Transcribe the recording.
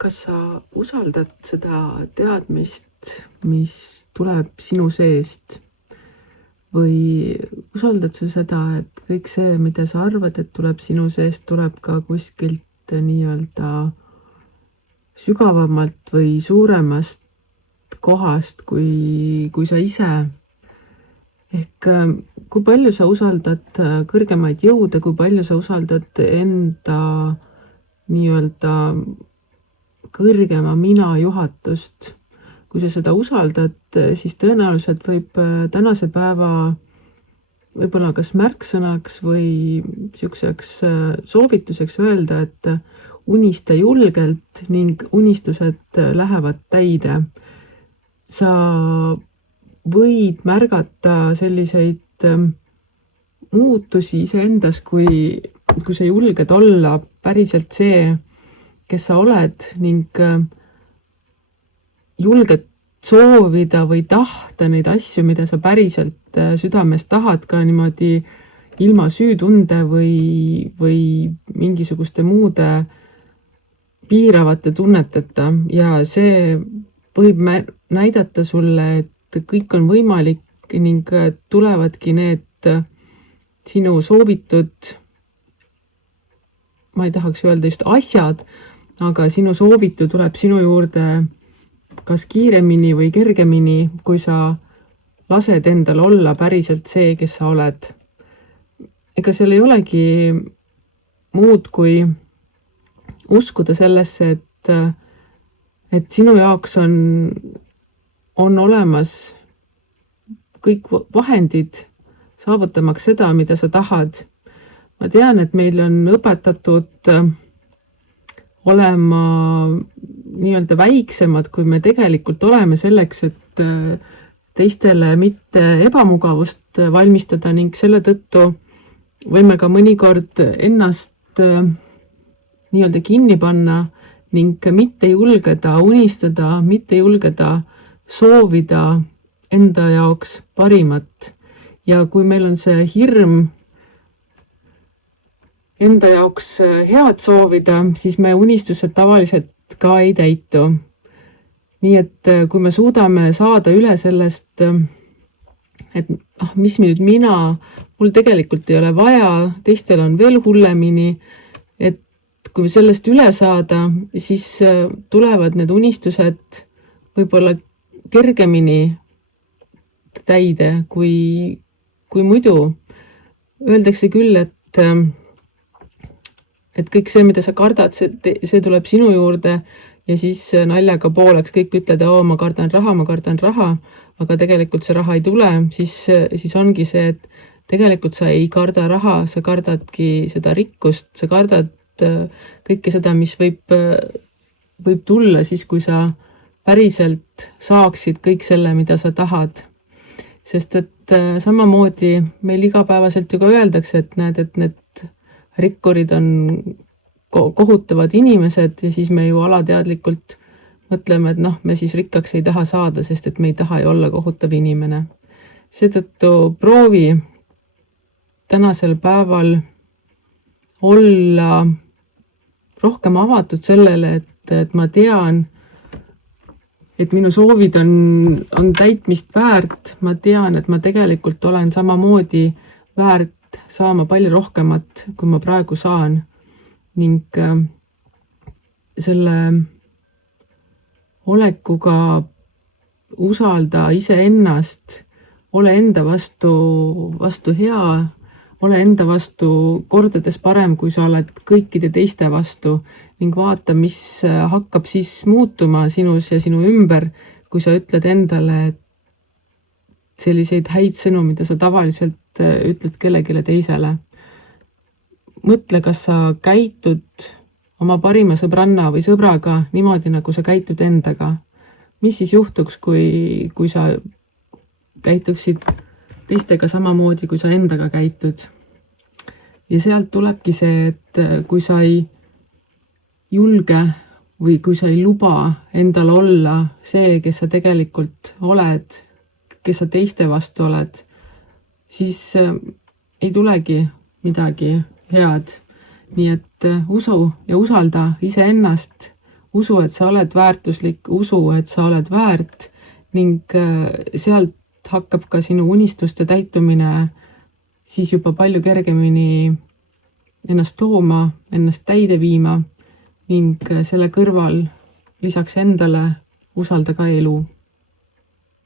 Kas sa usaldad seda teadmist, mis tuleb sinu seest? Või usaldad sa seda, et kõik see, mida sa arvad, et tuleb sinu seest, tuleb ka kuskilt nii-öelda sügavamalt või suuremast kohast kui sa ise? Ehk kui palju sa usaldad kõrgemaid jõude, kui palju sa usaldad enda nii-öelda kõrgema mina juhatust? Kui sa seda usaldad, siis tõenäoliselt võib tänase päeva võib-olla kas märksõnaks või siukseks soovituseks öelda, et unista julgelt ning unistused lähevad täide. Sa võid märgata selliseid muutusi iseendas, kui sa julged olla päriselt see, kes sa oled ning julged soovida või tahta neid asju, mida sa päriselt südames tahad ka niimoodi ilma süütunde või mingisuguste muude piiravate tunneteta. Ja see võib näidata sulle, et kõik on võimalik ning tulevadki need sinu soovitud, ma ei tahaks öelda just asjad, aga sinu soovitu tuleb sinu juurde kas kiiremini või kergemini, kui sa lased endal olla päriselt see, kes sa oled. Ega seal ei olegi muud kui uskuda sellesse, et sinu jaoks on olemas kõik vahendid saavutamaks seda, mida sa tahad. Ma tean, et meil on õpetatud olema nii-öelda väiksemad, kui me tegelikult oleme, selleks, et teistele mitte ebamugavust valmistada ning selle tõttu võime ka mõnikord ennast nii-öelda kinni panna ning mitte julgeda unistada, mitte julgeda soovida enda jaoks parimat. Ja kui meil on see hirm enda jaoks head soovida, siis me unistused tavaliselt ka ei täitu. Nii et kui me suudame saada üle sellest, et mis nüüd mul tegelikult ei ole vaja, teistel on veel hullemini, et kui sellest üle saada, siis tulevad need unistused võib-olla kergemini täide kui muidu. Öeldakse küll, et kõik see, mida sa kardad, see tuleb sinu juurde ja siis naljaga pooleks kõik ütled, ma kardan raha, aga tegelikult see raha ei tule, siis ongi see, et tegelikult sa ei karda raha, sa kardadki seda rikkust, sa kardad kõike seda, mis võib tulla siis, kui sa päriselt saaksid kõik selle, mida sa tahad. Sest et samamoodi meil igapäevaselt ju ka öeldakse, et näed, et need rikkurid on kohutavad inimesed ja siis me ju alateadlikult mõtleme, et me siis rikkaks ei taha saada, sest et me ei taha ju olla kohutav inimene. Seetõttu proovi tänasel päeval olla rohkem avatud sellele, et ma tean, et minu soovid on täitmist väärt, ma tean, et ma tegelikult olen samamoodi väärt saama palju rohkemat, kui ma praegu saan. Ning selle olekuga usalda iseennast, ole enda vastu hea, ole enda vastu kordades parem, kui sa oled kõikide teiste vastu ning vaata, mis hakkab siis muutuma sinus ja sinu ümber, kui sa ütled endale selliseid häid sõnu, mida sa tavaliselt ütled kellelegi teisele. Mõtle, kas sa käitud oma parima sõbranna või sõbraga niimoodi, nagu sa käitud endaga. Mis siis juhtuks, kui sa käituksid teistega samamoodi, kui sa endaga käitud? Ja sealt tulebki see, et kui sa ei julge või kui sa ei luba endal olla see, kes sa tegelikult oled, kes sa teiste vastu oled, siis ei tulegi midagi head. Nii et usu ja usalda iseennast, usu, et sa oled väärtuslik, usu, et sa oled väärt ning sealt hakkab ka sinu unistuste täitumine siis juba palju kergemini ennast looma, ennast täide viima ning selle kõrval lisaks endale usalda ka elu.